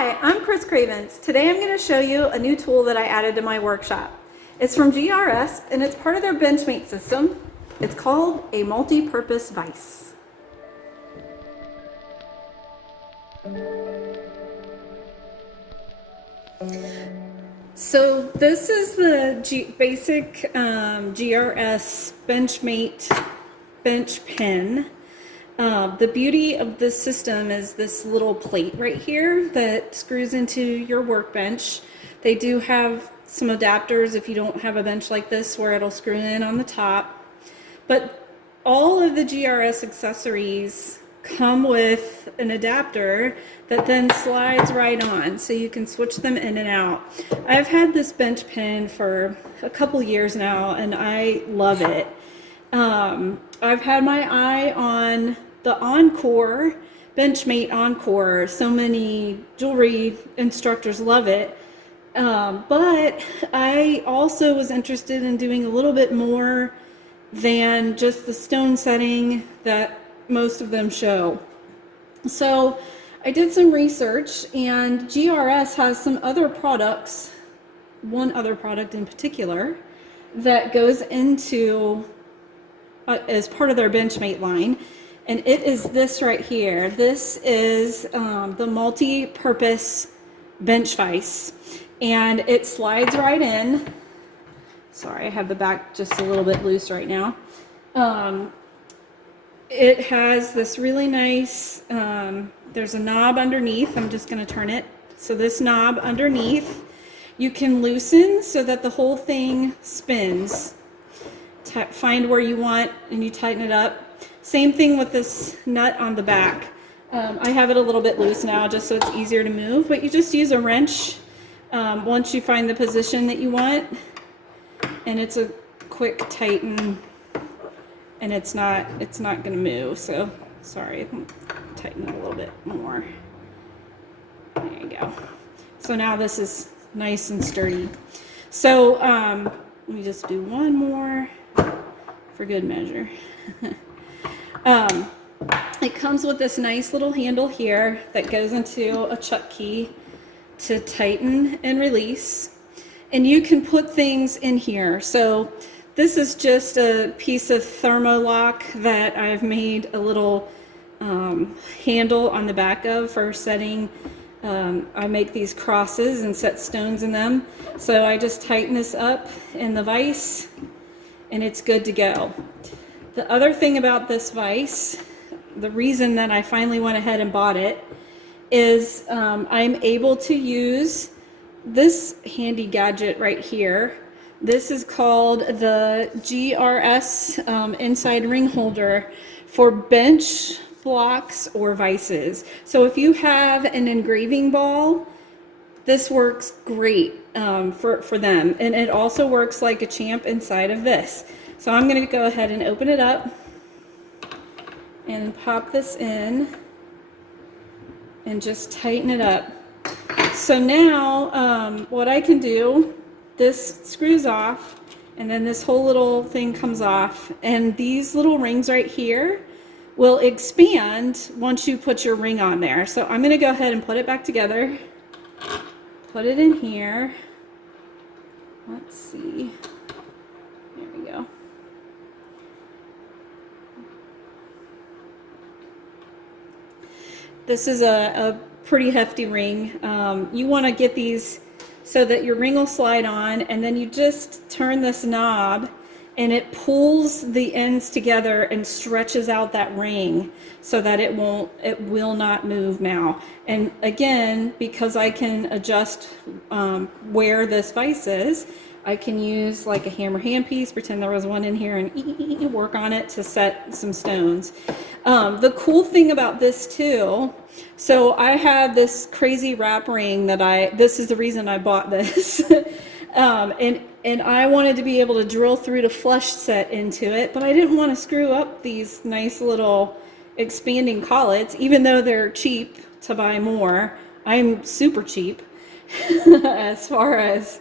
Hi, I'm Chris Cravens. Today I'm going to show you a new tool that I added to my workshop. It's from GRS and it's part of their BenchMate system. It's called a Multi-Purpose Vise. So this is the basic GRS BenchMate bench pen. The beauty of this system is this little plate right here that screws into your workbench. They do have some adapters if you don't have a bench like this where it'll screw in on the top. But all of the GRS accessories come with an adapter that then slides right on, so you can switch them in and out. I've had this bench pen for a couple years now and I love it. I've had my eye on the Encore, BenchMate Encore. So many jewelry instructors love it. But I also was interested in doing a little bit more than just the stone setting that most of them show. So I did some research, and GRS has some other products, one other product in particular, that goes into as part of their BenchMate line, and it is this right here. This is the Multi-Purpose Benchvise, and it slides right in. Sorry, I have the back just a little bit loose right now. It has this really nice, there's a knob underneath. I'm just going to turn it. So this knob underneath, you can loosen so that the whole thing spins. Find where you want and you tighten it up. Same thing with this nut on the back. I have it a little bit loose now just so it's easier to move, but you just use a wrench once you find the position that you want, and it's a quick tighten, and it's not going to move. So sorry, tighten it a little bit more. There you go. So now this is nice and sturdy. So let me just do one more for good measure. It comes with this nice little handle here that goes into a chuck key to tighten and release, and you can put things in here. So this is just a piece of thermolock that I've made a little handle on the back of for setting. I make these crosses and set stones in them, so I just tighten this up in the vise and it's good to go. The other thing about this vise, the reason that I finally went ahead and bought it, is I'm able to use this handy gadget right here. This is called the GRS inside ring holder for bench blocks or vices. So if you have an engraving ball, this works great for them, and it also works like a champ inside of this. So I'm going to go ahead and open it up and pop this in and just tighten it up. So now what I can do, this screws off and then this whole little thing comes off, and these little rings right here will expand once you put your ring on there. So I'm going to go ahead and put it back together, put it in here. Let's see, there we go. This is a pretty hefty ring. You want to get these so that your ring will slide on, and then you just turn this knob and it pulls the ends together and stretches out that ring so that it will not move now. And again, because I can adjust where this vise is, I can use like a hammer handpiece, pretend there was one in here, and work on it to set some stones. The cool thing about this too, so I have this crazy wrap ring that this is the reason I bought this. And I wanted to be able to drill through to flush set into it, but I didn't want to screw up these nice little expanding collets, even though they're cheap to buy more. I'm super cheap as far as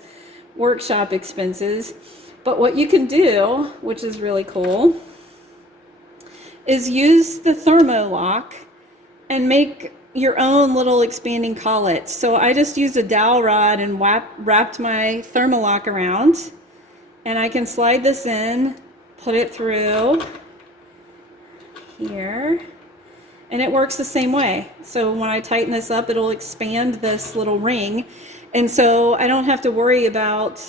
workshop expenses. But what you can do, which is really cool, is use the thermolock and make your own little expanding collets. So I just used a dowel rod and wrapped my Thermalock around, and I can slide this in, put it through here, and it works the same way. So when I tighten this up, it'll expand this little ring, and so I don't have to worry about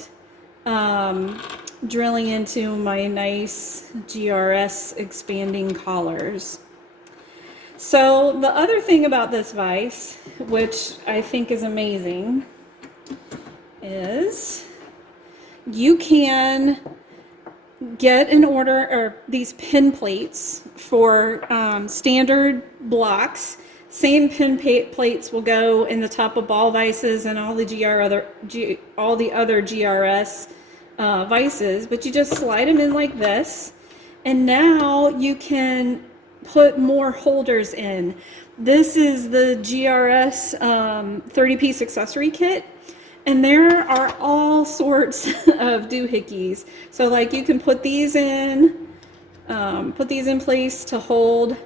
drilling into my nice GRS expanding collars. So the other thing about this vise, which I think is amazing, is you can get an order or these pin plates for standard blocks. Same pin plates will go in the top of ball vises and all the other GRS vices, but you just slide them in like this, and now you can put more holders in. This is the GRS 30-piece accessory kit, and there are all sorts of doohickeys. So like you can put these in place to hold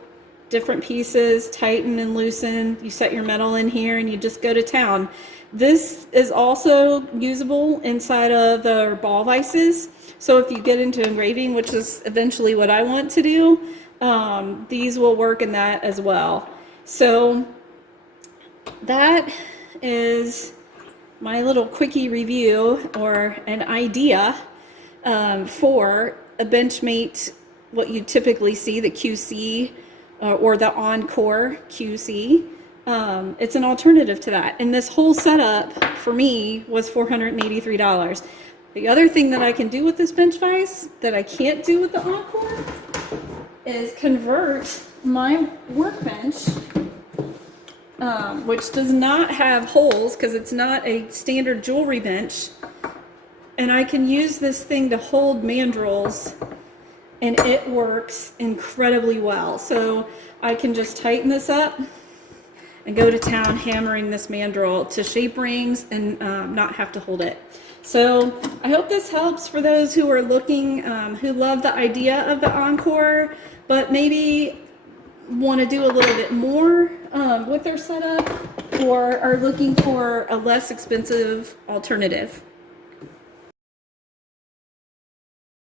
different pieces, tighten and loosen. You set your metal in here and you just go to town. This is also usable inside of the ball vices. So if you get into engraving, which is eventually what I want to do, these will work in that as well. So that is my little quickie review or an idea for a BenchMate, what you typically see, the QC or the Encore QC. It's an alternative to that. And this whole setup for me was $483. The other thing that I can do with this bench vise that I can't do with the Encore is convert my workbench, which does not have holes because it's not a standard jewelry bench, and I can use this thing to hold mandrels, and it works incredibly well. So I can just tighten this up and go to town hammering this mandrel to shape rings and not have to hold it. So I hope this helps for those who are looking, who love the idea of the Encore, but maybe want to do a little bit more with their setup, or are looking for a less expensive alternative.